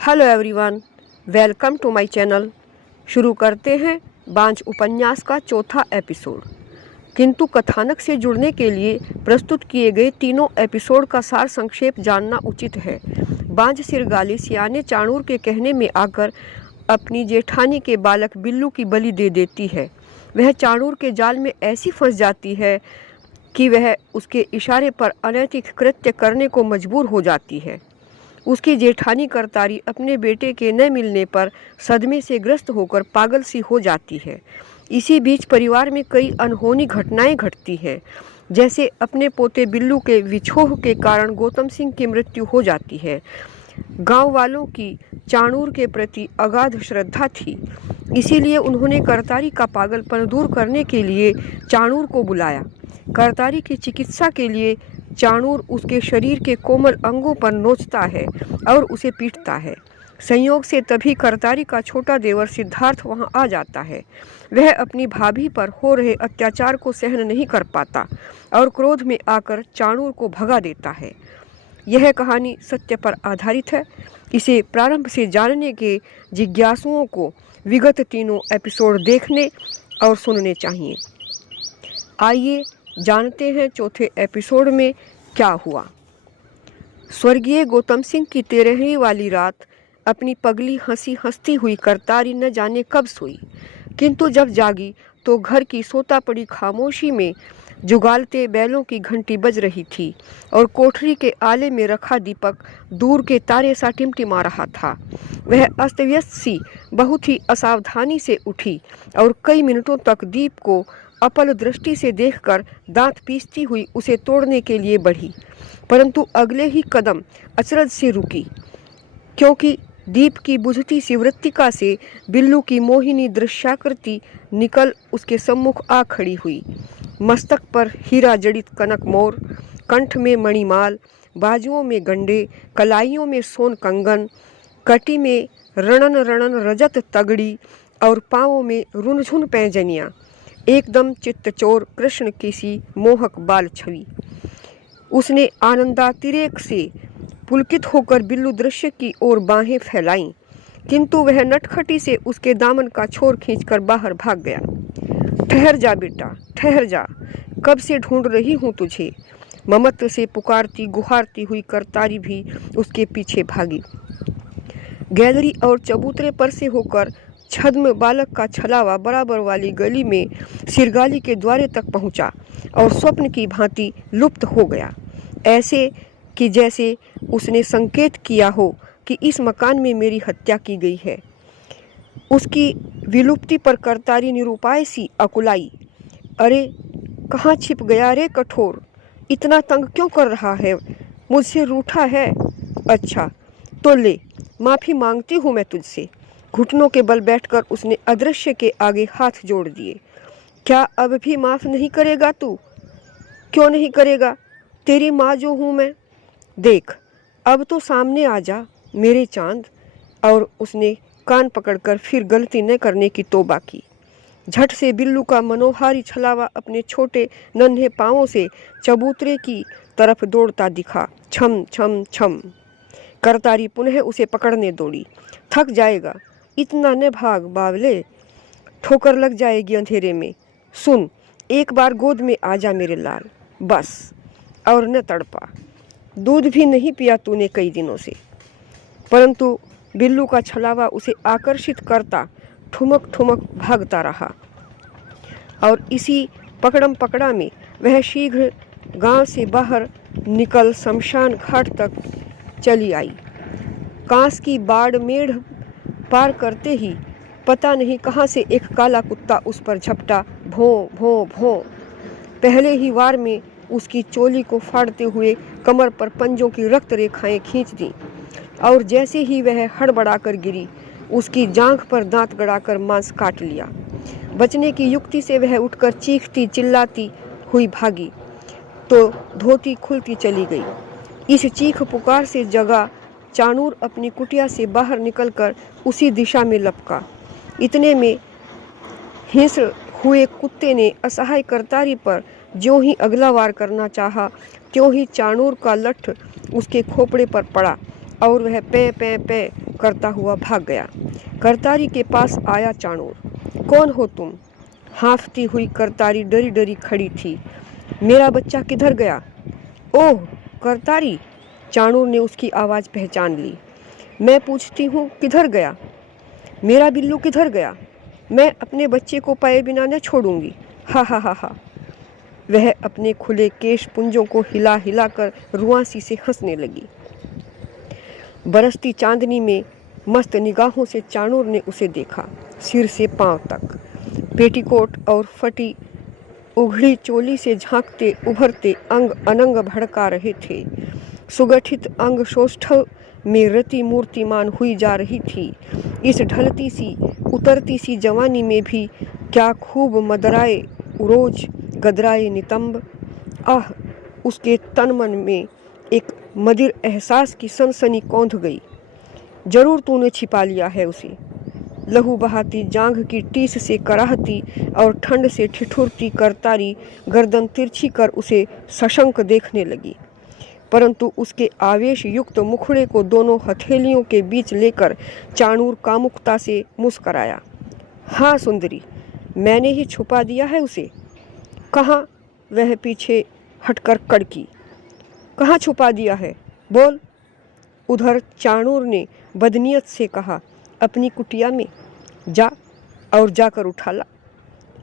Hello everyone, welcome to my channel. शुरू करते हैं बांझ उपन्यास का चौथा एपिसोड। किंतु कथानक से जुड़ने के लिए प्रस्तुत किए गए तीनों एपिसोड का सार संक्षेप जानना उचित है। बांझ सिरगाली सियाने चाणूर के कहने में आकर अपनी जेठानी के बालक बिल्लू की बलि दे देती है। वह चाणूर के जाल में ऐसी फंस जाती है कि वह उसके इशारे पर अनैतिक कृत्य करने को मजबूर हो जाती है। उसकी जेठानी करतारी अपने बेटे के न मिलने पर सदमे से ग्रस्त होकर पागल सी हो जाती है। इसी बीच परिवार में कई अनहोनी घटनाएं घटती हैं। जैसे अपने पोते बिल्लू के विछोह के कारण गौतम सिंह की मृत्यु हो जाती है। गांव वालों की चाणूर के प्रति अगाध श्रद्धा थी, इसीलिए उन्होंने करतारी का पागलपन दूर करने के लिए चाणूर को बुलाया। करतारी की चिकित्सा के लिए चाणूर उसके शरीर के कोमल अंगों पर नोचता है और उसे पीटता है। संयोग से तभी करतारी का छोटा देवर सिद्धार्थ वहां आ जाता है। वह अपनी भाभी पर हो रहे अत्याचार को सहन नहीं कर पाता और क्रोध में आकर चाणूर को भगा देता है। यह कहानी सत्य पर आधारित है। इसे प्रारंभ से जानने के जिज्ञासुओं को विगत तीनों एपिसोड देखने और सुनने चाहिए। आइए जानते हैं चौथे एपिसोड में क्या हुआ। स्वर्गीय गौतम सिंह की 13वीं वाली रात अपनी पगली हंसी हंसती हुई करतारी न जाने कब सोई, किंतु जब जागी तो घर की सोता पड़ी खामोशी में जुगालते बैलों की घंटी बज रही थी और कोठरी के आले में रखा दीपक दूर के तारे सा टिमटिमा रहा था। वह अस्त व्यस्त सी बहुत ही असावधानी से उठी और कई मिनटों तक दीप को अपल दृष्टि से देखकर दांत पीसती हुई उसे तोड़ने के लिए बढ़ी, परंतु अगले ही कदम अचरज से रुकी, क्योंकि दीप की बुझती सी वृत्तिका से बिल्लू की मोहिनी दृश्याकृति निकल उसके सम्मुख आ खड़ी हुई। मस्तक पर हीरा जड़ित कनक मोर, कंठ में मणिमाल, बाजुओं में गंडे, कलाइयों में सोन कंगन, कटी में रणन रणन रजत तगड़ी और पाँवों में रुनझुन पैंजनियाँ। एकदम चित्तचोर कृष्ण की सी मोहक बाल छवि। उसने आनंदातिरेक से पुलकित होकर बिल्लू दृश्य की ओर बाहें फैलाईं, किंतु वह नटखटी से उसके दामन का छोर खींचकर बाहर भाग गया। ठहर जा बेटा, ठहर जा, कब से ढूंढ रही हूँ तुझे। ममत्व से पुकारती गुहारती हुई करतारी भी उसके पीछे भागी। गैलरी और चबूतरे पर से होकर छद्म बालक का छलावा बराबर वाली गली में सिरगाली के द्वारे तक पहुंचा और स्वप्न की भांति लुप्त हो गया, ऐसे कि जैसे उसने संकेत किया हो कि इस मकान में मेरी हत्या की गई है। उसकी विलुप्ति पर करतारी निरुपाय सी अकुलाई। अरे कहाँ छिप गया रे कठोर, इतना तंग क्यों कर रहा है, मुझसे रूठा है? अच्छा तो ले, माफ़ी मांगती हूँ मैं तुझसे। घुटनों के बल बैठकर उसने अदृश्य के आगे हाथ जोड़ दिए। क्या अब भी माफ़ नहीं करेगा तू? क्यों नहीं करेगा? तेरी माँ जो हूँ मैं। देख अब तो सामने आ जा मेरे चांद। और उसने कान पकड़कर फिर गलती न करने की तौबा की। झट से बिल्लू का मनोहारी छलावा अपने छोटे नन्हे पाँवों से चबूतरे की तरफ दौड़ता दिखा। छम छम छम। करतारी पुनः उसे पकड़ने दौड़ी। थक जाएगा, इतना न भाग बावले, ठोकर लग जाएगी अंधेरे में। सुन, एक बार गोद में आ जा मेरे लाल, बस, और न तड़पा। दूध भी नहीं पिया तूने कई दिनों से। परंतु बिल्लू का छलावा उसे आकर्षित करता ठुमक ठुमक भागता रहा और इसी पकड़म पकड़ा में वह शीघ्र गांव से बाहर निकल शमशान घाट तक चली आई। कांस की बाड़ मेढ़ पार करते ही पता नहीं कहाँ से एक काला कुत्ता उस पर झपटा। भों भों भों। पहले ही वार में उसकी चोली को फाड़ते हुए कमर पर पंजों की रक्त रेखाएं खींच दी और जैसे ही वह हड़बड़ाकर गिरी, उसकी जांघ पर दांत गड़ाकर मांस काट लिया। बचने की युक्ति से वह उठकर चीखती चिल्लाती हुई भागी तो धोती खुलती चली गई। इस चीख पुकार से जगा चाणूर अपनी कुटिया से बाहर निकलकर उसी दिशा में लपका। इतने में हिंस हुए कुत्ते ने असहाय करतारी पर ज्यों ही अगला वार करना चाहा, त्यों ही चाणूर का लठ उसके खोपड़े पर पड़ा और वह पै पै पै करता हुआ भाग गया। करतारी के पास आया चाणूर। कौन हो तुम? हाँफती हुई करतारी डरी डरी खड़ी थी। मेरा बच्चा किधर गया? ओह करतारी! चाणूर ने उसकी आवाज़ पहचान ली। मैं पूछती हूँ किधर गया? मेरा बिल्लू किधर गया? मैं अपने बच्चे को पाए बिना न छोड़ूंगी। हा हा हा हा। वह अपने खुले केश पुंजों को हिला हिला कर रुआंसी से हंसने लगी। बरसती चांदनी में मस्त निगाहों से चाणूर ने उसे देखा, सिर से पांव तक। पेटीकोट और फटी उघड़ी चोली से झांकते उभरते अंग अनंग भड़का रहे थे। सुगठित अंग सौष्ठव में रति मूर्तिमान हुई जा रही थी। इस ढलती सी उतरती सी जवानी में भी क्या खूब मदराए उरोज गदराए नितंब। आह! उसके तन मन में एक मदिर एहसास की सनसनी कौंध गई। जरूर तूने छिपा लिया है उसे। लहू बहाती जांघ की टीस से कराहती और ठंड से ठिठुरती करतारी गर्दन तिरछी कर उसे सशंक देखने लगी, परंतु उसके आवेश युक्त मुखड़े को दोनों हथेलियों के बीच लेकर चाणूर कामुकता से मुस्कराया। हाँ सुंदरी, मैंने ही छुपा दिया है उसे। कहाँ? वह पीछे हटकर कड़की। कहाँ छुपा दिया है? बोल। उधर चाणूर ने बदनीयत से कहा, अपनी कुटिया में। जा और जाकर उठा ला।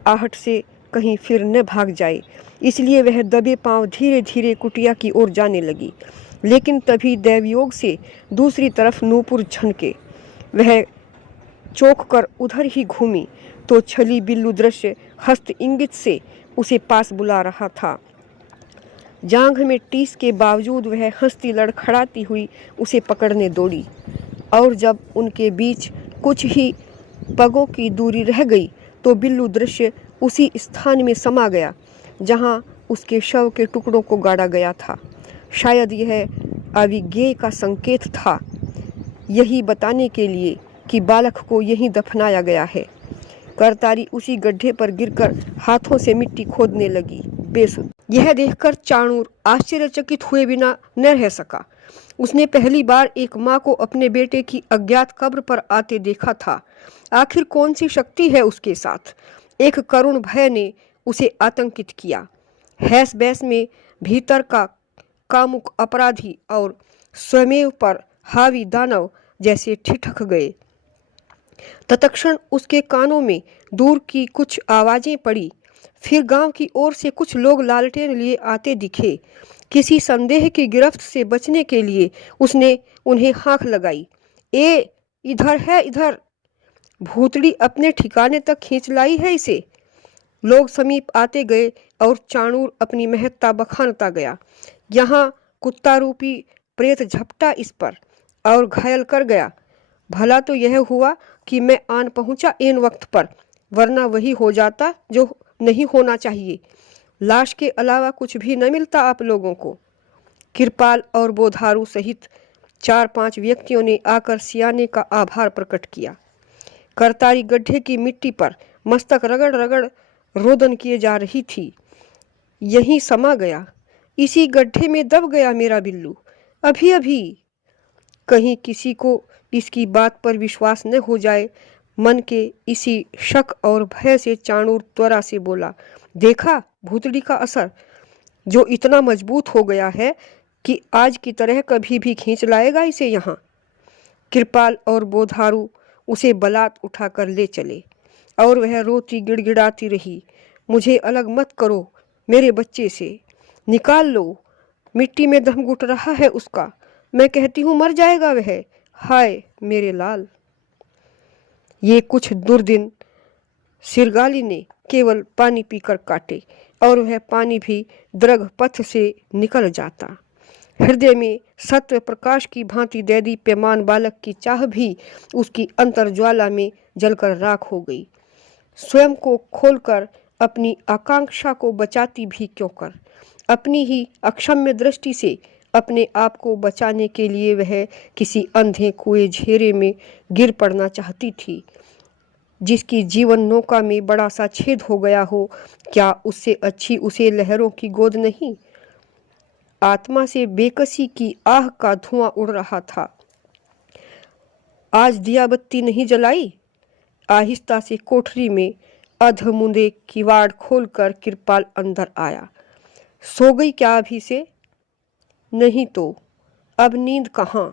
आहट से कहीं फिर न भाग जाए, इसलिए वह दबे पांव धीरे धीरे कुटिया की ओर जाने लगी। लेकिन तभी दैवयोग से दूसरी तरफ नूपुर झनके। वह चौंक कर उधर ही घूमी तो छली बिल्लू दृश्य हस्त इंगित से उसे पास बुला रहा था। जांघ में टीस के बावजूद वह हंसती लड़खड़ाती हुई उसे पकड़ने दौड़ी, और जब उनके बीच कुछ ही पगों की दूरी रह गई तो बिल्लू दृश्य उसी स्थान में समा गया जहां उसके शव के टुकड़ों को गाड़ा गया था। शायद यह अविज्ञेय का संकेत था, यही बताने के लिए कि बालक को यहीं दफनाया गया है। करतारी उसी गड्ढे पर गिरकर हाथों से मिट्टी खोदने लगी, बेसुध। यह देखकर चाणूर आश्चर्यचकित हुए बिना न रह सका। उसने पहली बार एक माँ को अपने बेटे की अज्ञात कब्र पर आते देखा था। आखिर कौन सी शक्ति है उसके साथ? एक करुण भय ने उसे आतंकित किया। हैस बैस में भीतर का कामुक अपराधी और स्वयं पर हावी दानव जैसे ठिठक गए। तत्क्षण उसके कानों में दूर की कुछ आवाजें पड़ी। फिर गांव की ओर से कुछ लोग लालटेन लिए आते दिखे। किसी संदेह की गिरफ्त से बचने के लिए उसने उन्हें हाँक लगाई। ए इधर है, इधर। भूतड़ी अपने ठिकाने तक खींच लाई है इसे। लोग समीप आते गए और चाणूर अपनी महत्ता बखानता गया। यहाँ कुत्ता रूपी प्रेत झपटा इस पर और घायल कर गया। भला तो यह हुआ कि मैं आन पहुंचा इन वक्त पर, वरना वही हो जाता जो नहीं होना चाहिए। लाश के अलावा कुछ भी न मिलता आप लोगों को। कृपाल और बोधारू सहित 4-5 व्यक्तियों ने आकर सियाने का आभार प्रकट किया। करतारी गड्ढे की मिट्टी पर मस्तक रगड़ रगड़ रोदन किए जा रही थी। यहीं समा गया, इसी गड्ढे में दब गया मेरा बिल्लू, अभी अभी। कहीं किसी को इसकी बात पर विश्वास न हो जाए। मन के इसी शक और भय से चाणूर त्वरा से बोला, देखा भूतड़ी का असर, जो इतना मजबूत हो गया है कि आज की तरह कभी भी खींच लाएगा इसे यहाँ। कृपाल और बोधारू उसे बलात् उठाकर ले चले और वह रोती गिड़गिड़ाती रही, मुझे अलग मत करो मेरे बच्चे से, निकाल लो, मिट्टी में दम घुट रहा है उसका, मैं कहती हूँ मर जाएगा वह, हाय मेरे लाल। ये कुछ दुर्दिन सिरगाली ने केवल पानी पीकर काटे और वह पानी भी द्रग पथ से निकल जाता। हृदय में सत्व प्रकाश की भांति दैदीप्यमान बालक की चाह भी उसकी अंतर्ज्वाला में जलकर राख हो गई। स्वयं को खोलकर अपनी आकांक्षा को बचाती भी क्यों कर, अपनी ही अक्षम्य दृष्टि से अपने आप को बचाने के लिए वह किसी अंधे कुएं झेरे में गिर पड़ना चाहती थी, जिसकी जीवन नौका में बड़ा सा छेद हो गया हो। क्या उससे अच्छी उसे लहरों की गोद नहीं? आत्मा से बेकसी की आह का धुआं उड़ रहा था। आज दिया बत्ती नहीं जलाई? आहिस्ता से कोठरी में अधमुंदे किवाड़ खोलकर कृपाल अंदर आया। सो गई क्या अभी से? नहीं तो अब नींद कहाँ?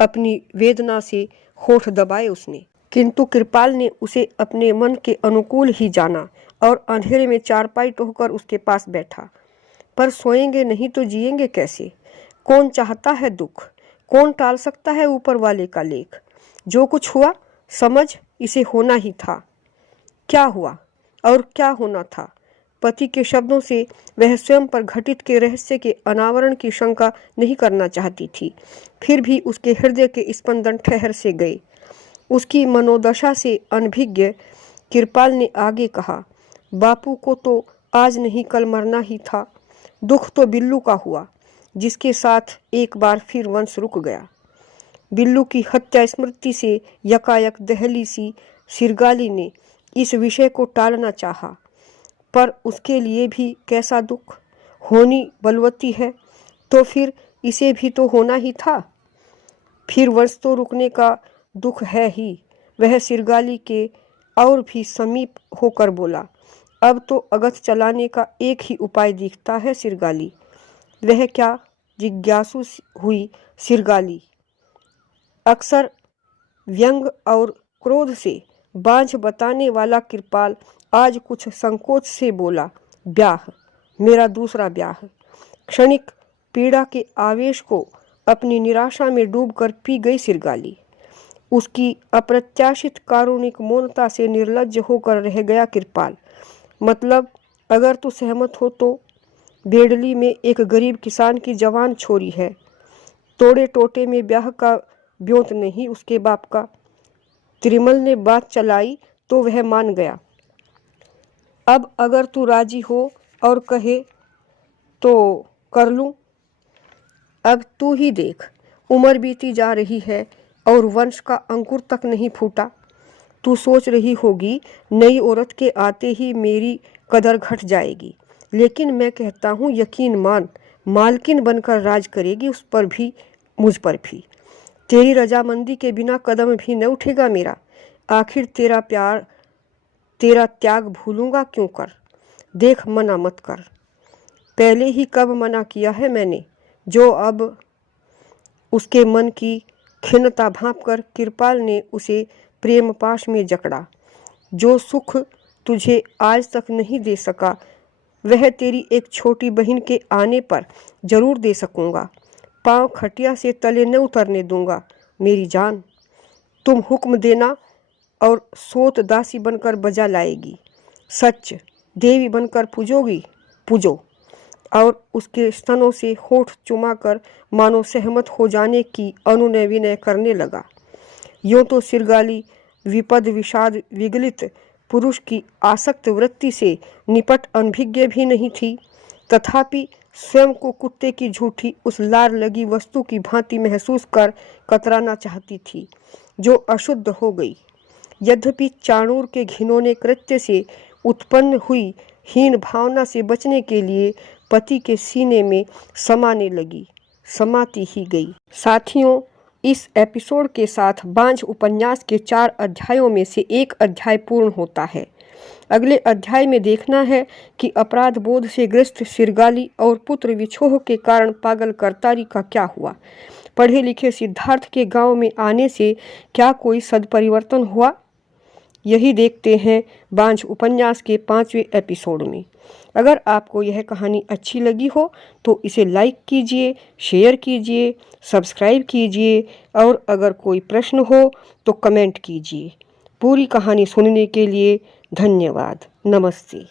अपनी वेदना से होठ दबाए उसने। किंतु कृपाल ने उसे अपने मन के अनुकूल ही जाना और अंधेरे में चारपाई टोहकर उसके पास बैठा। पर सोएंगे नहीं तो जिएंगे कैसे? कौन चाहता है दुख? कौन टाल सकता है ऊपर वाले का लेख? जो कुछ हुआ समझ इसे होना ही था। क्या हुआ और क्या होना था? पति के शब्दों से वह स्वयं पर घटित के रहस्य के अनावरण की शंका नहीं करना चाहती थी। फिर भी उसके हृदय के स्पंदन ठहर से गए। उसकी मनोदशा से अनभिज्ञ कृपाल ने आगे कहा, बापू को तो आज नहीं कल मरना ही था। दुख तो बिल्लू का हुआ, जिसके साथ एक बार फिर वंश रुक गया। बिल्लू की हत्या स्मृति से यकायक दहली सी सिरगाली ने इस विषय को टालना चाहा, पर उसके लिए भी कैसा दुख। होनी बलवती है तो फिर इसे भी तो होना ही था। फिर वंश तो रुकने का दुख है ही। वह सिरगाली के और भी समीप होकर बोला, अब तो अगथ चलाने का एक ही उपाय दिखता है सिरगाली। वह क्या? जिज्ञासु हुई सिरगाली। अक्सर व्यंग और क्रोध से बांझ बताने वाला कृपाल आज कुछ संकोच से बोला, ब्याह, मेरा दूसरा ब्याह। क्षणिक पीड़ा के आवेश को अपनी निराशा में डूबकर पी गई सिरगाली। उसकी अप्रत्याशित कारुणिक मौनता से निर्लज्ज होकर रह गया कृपाल। मतलब अगर तू सहमत हो तो? बेडली में एक गरीब किसान की जवान छोरी है। तोड़े टोटे में ब्याह का ब्योंत नहीं उसके बाप का। त्रिमल ने बात चलाई तो वह मान गया। अब अगर तू राजी हो और कहे तो कर लूं। अब तू ही देख, उम्र बीती जा रही है और वंश का अंकुर तक नहीं फूटा। तू सोच रही होगी नई औरत के आते ही मेरी कदर घट जाएगी, लेकिन मैं कहता हूँ यकीन मान, मालकिन बनकर राज करेगी उस पर भी, मुझ पर भी। तेरी रजामंदी के बिना कदम भी न उठेगा मेरा। आखिर तेरा प्यार, तेरा त्याग भूलूंगा क्यों कर? देख, मना मत कर। पहले ही कब मना किया है मैंने? जो अब उसके मन की खिन्नता भांपकर कृपाल ने उसे प्रेम पाश में जकड़ा। जो सुख तुझे आज तक नहीं दे सका वह तेरी एक छोटी बहन के आने पर जरूर दे सकूंगा। पांव खटिया से तले न उतरने दूंगा मेरी जान। तुम हुक्म देना और सोत दासी बनकर बजा लाएगी। सच देवी बनकर पूजोगी, पूजो। और उसके स्तनों से होठ चुमाकर मानो सहमत हो जाने की अनुनय विनय करने लगा। यूँ तो सिरगाली विपद विषाद विगलित पुरुष की आसक्त वृत्ति से निपट अनभिज्ञ भी नहीं थी, तथापि स्वयं को कुत्ते की झूठी उस लार लगी वस्तु की भांति महसूस कर कतराना चाहती थी जो अशुद्ध हो गई। यद्यपि चाणूर के घिनौने कृत्य से उत्पन्न हुई हीन भावना से बचने के लिए पति के सीने में समाने लगी, समाती ही गई। साथियों, इस एपिसोड के साथ बांझ उपन्यास के 4 अध्यायों में से एक अध्याय पूर्ण होता है। अगले अध्याय में देखना है कि अपराध बोध से ग्रस्त सिरगाली और पुत्र विछोह के कारण पागल करतारी का क्या हुआ। पढ़े लिखे सिद्धार्थ के गांव में आने से क्या कोई सदपरिवर्तन हुआ? यही देखते हैं बांझ उपन्यास के 5वें एपिसोड में। अगर आपको यह कहानी अच्छी लगी हो तो इसे लाइक कीजिए, शेयर कीजिए, सब्सक्राइब कीजिए और अगर कोई प्रश्न हो तो कमेंट कीजिए। पूरी कहानी सुनने के लिए धन्यवाद। नमस्ते।